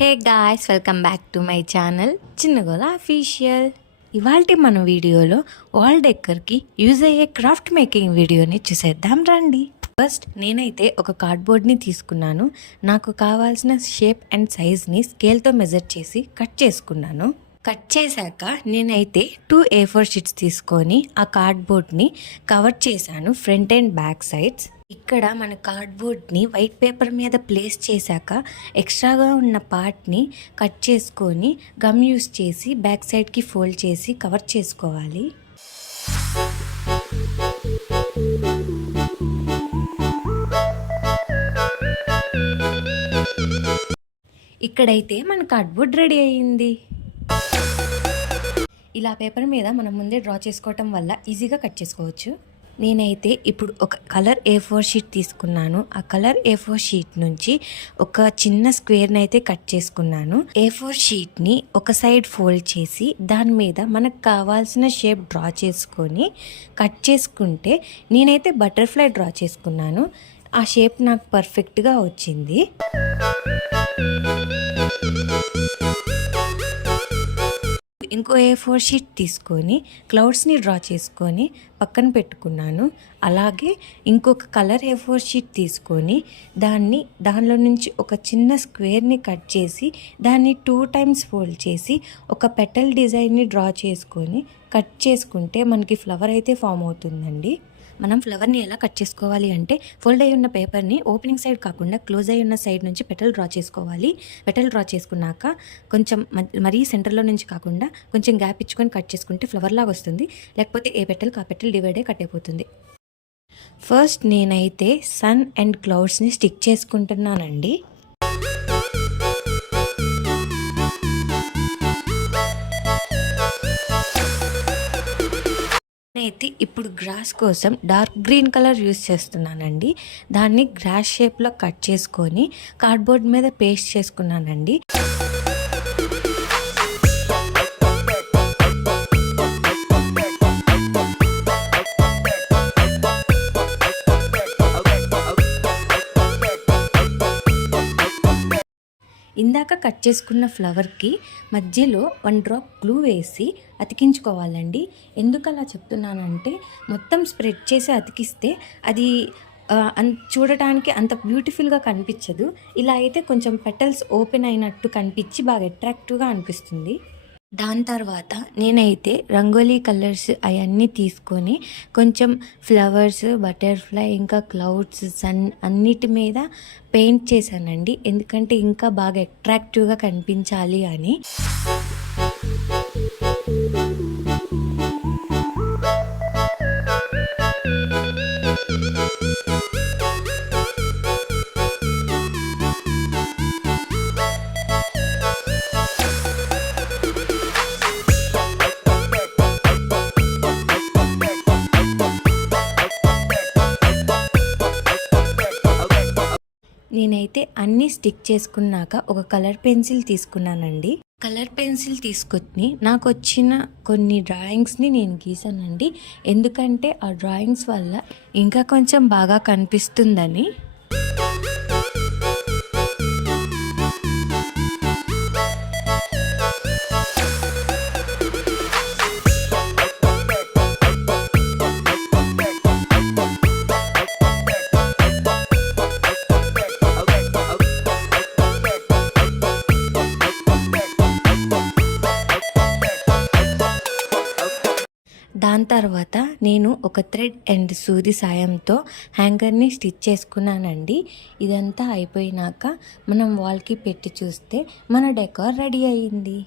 Hey guys, welcome back to my channel Chinnagola official. ఇవాల్టి మన వీడియోలో వాల్ డెక్కర్కి యూజ్ అయ్యే క్రాఫ్ట్ మేకింగ్ వీడియోని చూసేద్దాం రండి. ఫస్ట్ నేనైతే ఒక కార్డ్బోర్డ్ని తీసుకున్నాను. నాకు కావాల్సిన షేప్ అండ్ సైజ్ని స్కేల్తో మెజర్ చేసి కట్ చేసుకున్నాను. కట్ చేశాక నేనైతే 2 A4 షీట్స్ తీసుకొని ఆ కార్డ్బోర్డ్ని కవర్ చేశాను, ఫ్రంట్ అండ్ బ్యాక్ సైడ్స్. ఇక్కడ మన కార్డ్బోర్డ్ని వైట్ పేపర్ మీద ప్లేస్ చేశాక ఎక్స్ట్రాగా ఉన్న పార్ట్ని కట్ చేసుకొని గమ్ యూస్ చేసి బ్యాక్ సైడ్కి ఫోల్డ్ చేసి కవర్ చేసుకోవాలి. ఇక్కడైతే మన కార్డ్బోర్డ్ రెడీ అయ్యింది. ఇలా పేపర్ మీద మనం ముందే డ్రా చేసుకోవటం వల్ల ఈజీగా కట్ చేసుకోవచ్చు. నేనైతే ఇప్పుడు ఒక కలర్ A4 షీట్ తీసుకున్నాను. ఆ కలర్ A4 షీట్ నుంచి ఒక చిన్న స్క్వేర్ని అయితే కట్ చేసుకున్నాను. A4 షీట్ని ఒక సైడ్ ఫోల్డ్ చేసి దాని మీద మనకు కావాల్సిన షేప్ డ్రా చేసుకొని కట్ చేసుకుంటే నేనైతే బటర్ఫ్లై డ్రా చేసుకున్నాను. ఆ షేప్ నాకు పర్ఫెక్ట్గా వచ్చింది. ఇంకో A4 షీట్ తీసుకొని క్లౌడ్స్ని డ్రా చేసుకొని పక్కన పెట్టుకున్నాను. అలాగే ఇంకొక కలర్ A4 షీట్ తీసుకొని దానిలో నుంచి ఒక చిన్న స్క్వేర్ని కట్ చేసి దాన్ని 2 టైమ్స్ ఫోల్డ్ చేసి ఒక పెటల్ డిజైన్ని డ్రా చేసుకొని కట్ చేసుకుంటే మనకి ఫ్లవర్ అయితే ఫామ్ అవుతుందండి. మనం ఫ్లవర్ని ఎలా కట్ చేసుకోవాలి అంటే ఫోల్డ్ అయి ఉన్న పేపర్ని ఓపెనింగ్ సైడ్ కాకుండా క్లోజ్ అయి ఉన్న సైడ్ నుంచి పెటల్ డ్రా చేసుకోవాలి. పెటల్ డ్రా చేసుకున్నాక కొంచెం మరీ సెంటర్లో నుంచి కాకుండా కొంచెం గ్యాప్ ఇచ్చుకొని కట్ చేసుకుంటే ఫ్లవర్ లాగా వస్తుంది. లేకపోతే ఏ పెటల్కి ఆ పెటల్ డివైడ్ అయి కట్ అయిపోతుంది. ఫస్ట్ నేనైతే సన్ అండ్ క్లౌడ్స్ని స్టిక్ చేసుకుంటున్నానండి. అయితే ఇప్పుడు గ్రాస్ కోసం డార్క్ గ్రీన్ కలర్ యూస్ చేస్తున్నానండి. దాన్ని గ్రాస్ షేప్లో కట్ చేసుకొని కార్డ్బోర్డ్ మీద పేస్ట్ చేసుకున్నానండి. ఇందాక కట్ చేసుకున్న ఫ్లవర్కి మధ్యలో 1 డ్రాప్ గ్లూ వేసి అతికించుకోవాలండి. ఎందుకు అలా చెప్తున్నానంటే మొత్తం స్ప్రెడ్ చేసి అతికిస్తే అది చూడటానికి అంత బ్యూటిఫుల్గా కనిపించదు. ఇలా అయితే కొంచెం పెటల్స్ ఓపెన్ అయినట్టు కనిపించి బాగా అట్రాక్టివ్గా అనిపిస్తుంది. దాని తర్వాత నేనైతే రంగోలీ కలర్స్ అవన్నీ తీసుకొని కొంచెం ఫ్లవర్స్, బటర్ఫ్లై, ఇంకా క్లౌడ్స్, సన్ అన్నిటి మీద పెయింట్ చేశానండి. ఎందుకంటే ఇంకా బాగా అట్రాక్టివ్గా కనిపించాలి అని. నేనైతే అన్నీ స్టిక్ చేసుకున్నాక ఒక కలర్ పెన్సిల్ తీసుకున్నానండి. కలర్ పెన్సిల్ తీసుకొని నాకు వచ్చిన కొన్ని డ్రాయింగ్స్ని నేను గీసానండి. ఎందుకంటే ఆ డ్రాయింగ్స్ వల్ల ఇంకా కొంచెం బాగా కనిపిస్తుందని. దాని తర్వాత నేను ఒక థ్రెడ్ అండ్ సూది సాయంతో హ్యాంగర్ని స్టిచ్ చేసుకున్నానండి. ఇదంతా అయిపోయినాక మనం వాల్కి పెట్టి చూస్తే మన డెకార్ రెడీ అయ్యింది.